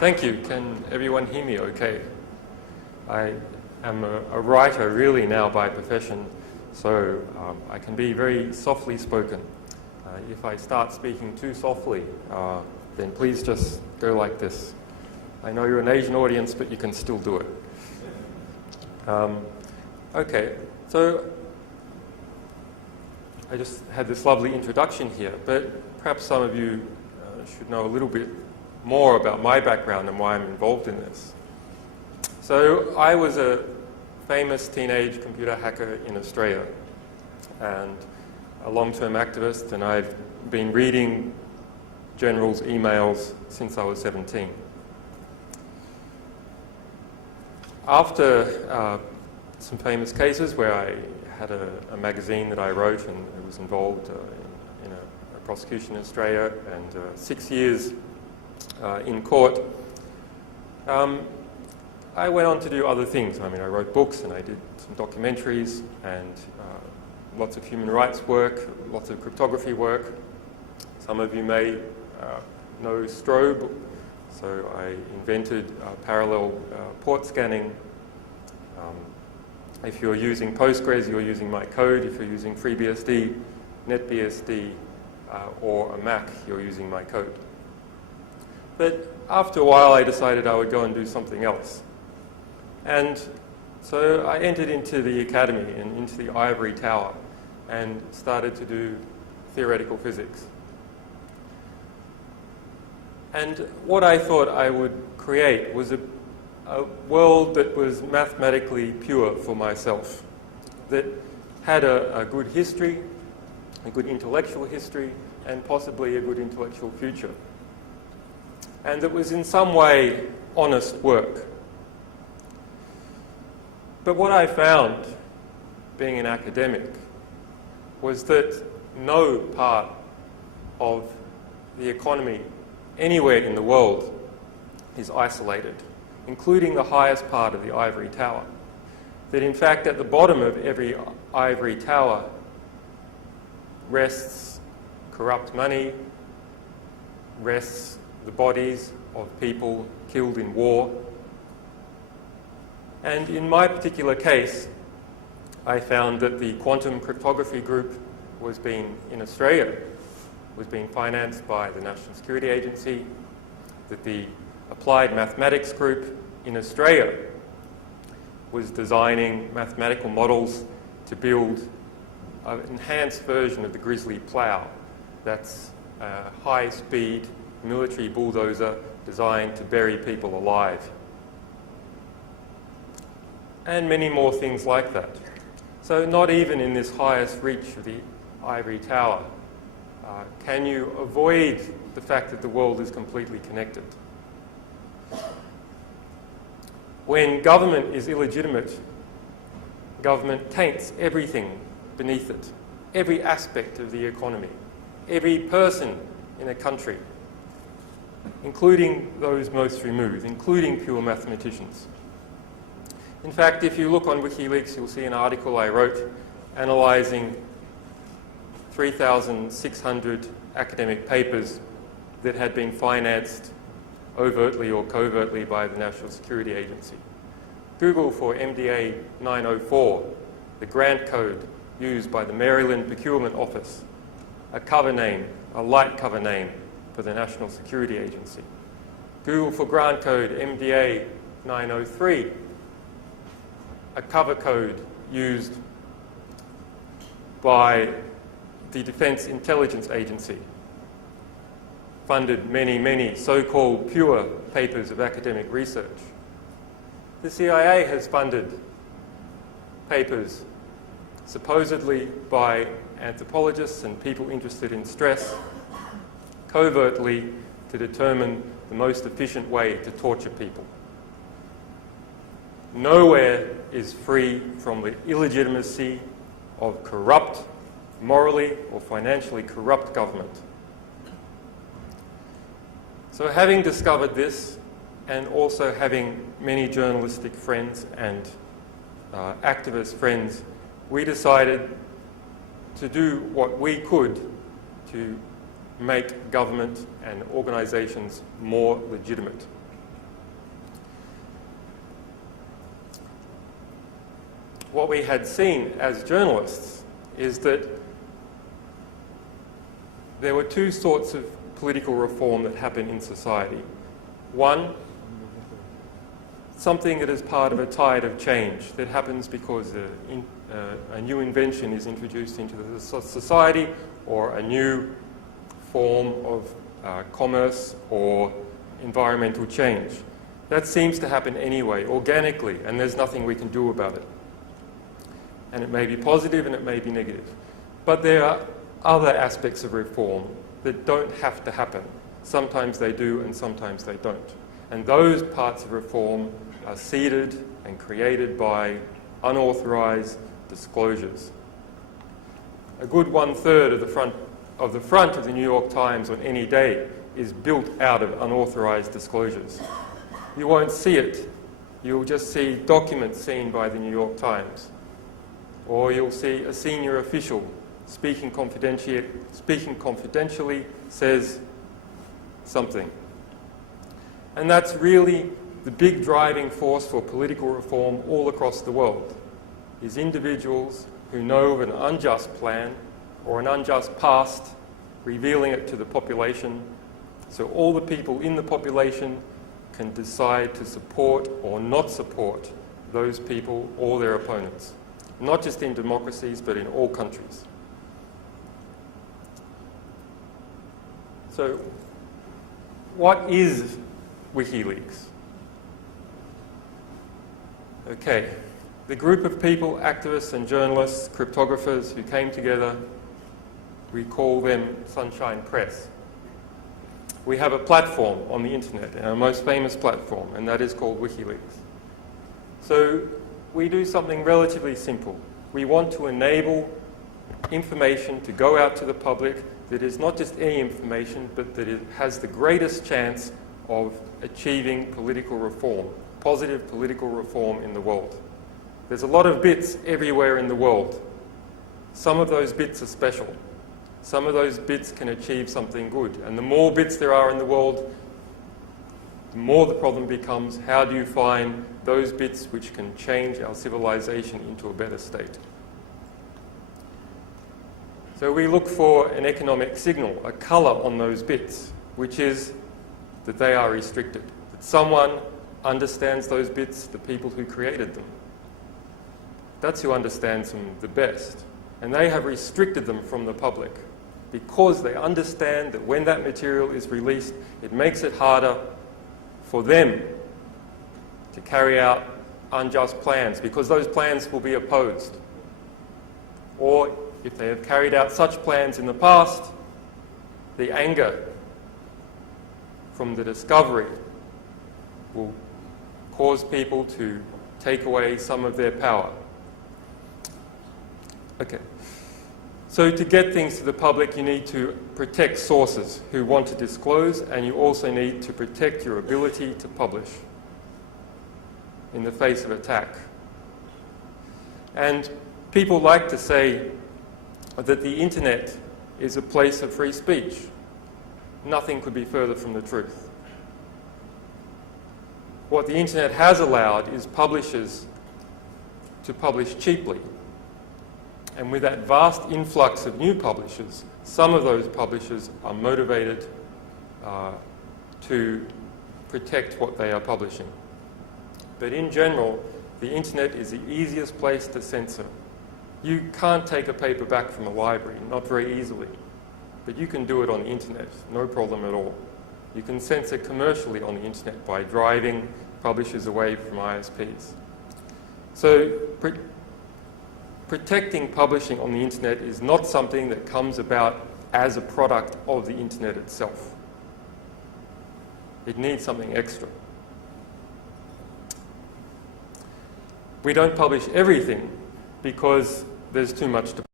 Thank you. Can everyone hear me okay? I am a writer really now by profession, so I can be very softly spoken. If I start speaking too softly, then please just go like this. I know you're an Asian audience, but you can still do it. Okay, so I just had this lovely introduction here, but perhaps some of you should know a little bit more about my background and why I'm involved in this. So I was a famous teenage computer hacker in Australia and a long-term activist, and I've been reading generals' emails since I was 17. After some famous cases where I had a magazine that I wrote and it was involved in a prosecution in Australia and 6 years in court, I went on to do other things. I mean, I wrote books and I did some documentaries and lots of human rights work, lots of cryptography work. Some of you may know strobe. So I invented parallel port scanning. If you're using Postgres, you're using my code. If you're using FreeBSD, NetBSD, or a Mac, you're using my code. But after a while, I decided I would go and do something else. And so I entered into the academy and into the ivory tower and started to do theoretical physics. And what I thought I would create was a world that was mathematically pure for myself, that had a good history, a good intellectual history, and possibly a good intellectual future. And that was in some way honest work. But what I found, being an academic, was that no part of the economy anywhere in the world is isolated, including the highest part of the ivory tower. That in fact at the bottom of every ivory tower rests corrupt money, rests the bodies of people killed in war. And in my particular case, I found that the quantum cryptography group in Australia was being financed by the National Security Agency, that the applied mathematics group in Australia was designing mathematical models to build an enhanced version of the Grizzly plow. That's a high-speed military bulldozer designed to bury people alive. And many more things like that. So not even in this highest reach of the ivory tower can you avoid the fact that the world is completely connected. When government is illegitimate, government taints everything beneath it, every aspect of the economy, every person in a country, including those most removed, including pure mathematicians. In fact, if you look on Wikileaks, you'll see an article I wrote analysing 3,600 academic papers that had been financed overtly or covertly by the National Security Agency. Google for MDA 904, the grant code used by the Maryland Procurement Office, a cover name, a light cover name for the National Security Agency. Google for grant code MDA 903, a cover code used by the Defense Intelligence Agency, funded many, many so-called pure papers of academic research. The CIA has funded papers supposedly by anthropologists and people interested in stress, covertly to determine the most efficient way to torture people. Nowhere is free from the illegitimacy of corrupt, morally or financially corrupt government. So having discovered this, and also having many journalistic friends and activist friends, we decided to do what we could to make government and organisations more legitimate. what we had seen as journalists is that there were two sorts of political reform that happen in society. One, something that is part of a tide of change that happens because a new invention is introduced into the society, or a new form of commerce or environmental change. That seems to happen anyway, organically, and there's nothing we can do about it. And it may be positive and it may be negative. But there are other aspects of reform that don't have to happen. Sometimes they do and sometimes they don't. And those parts of reform are seeded and created by unauthorized disclosures. A good 1/3 of the front of the New York Times on any day is built out of unauthorized disclosures. You won't see it. You'll just see documents seen by the New York Times. Or you'll see a senior official speaking confidentially says something. And that's really the big driving force for political reform all across the world, is individuals who know of an unjust plan or an unjust past, revealing it to the population, so all the people in the population can decide to support or not support those people or their opponents, not just in democracies, but in all countries. So, what is WikiLeaks? Okay, the group of people, activists and journalists, cryptographers who came together, we call them Sunshine Press. We have a platform on the internet, our most famous platform, and that is called WikiLeaks. So we do something relatively simple. We want to enable information to go out to the public that is not just any information, but that it has the greatest chance of achieving political reform, positive political reform in the world. There's a lot of bits everywhere in the world. Some of those bits are special. Some of those bits can achieve something good. And the more bits there are in the world, the more the problem becomes, how do you find those bits which can change our civilization into a better state? So we look for an economic signal, a colour on those bits, which is that they are restricted, that someone understands those bits, the people who created them. That's who understands them the best. And they have restricted them from the public because they understand that when that material is released, it makes it harder for them to carry out unjust plans, because those plans will be opposed. Or if they have carried out such plans in the past, the anger from the discovery will cause people to take away some of their power. Okay. So to get things to the public, you need to protect sources who want to disclose, and you also need to protect your ability to publish in the face of attack. And people like to say that the internet is a place of free speech. Nothing could be further from the truth. What the internet has allowed is publishers to publish cheaply. And with that vast influx of new publishers, some of those publishers are motivated to protect what they are publishing. But in general, the internet is the easiest place to censor. You can't take a paper back from a library, not very easily. But you can do it on the internet, no problem at all. You can censor commercially on the internet by driving publishers away from ISPs. So protecting publishing on the internet is not something that comes about as a product of the internet itself. It needs something extra. We don't publish everything because there's too much to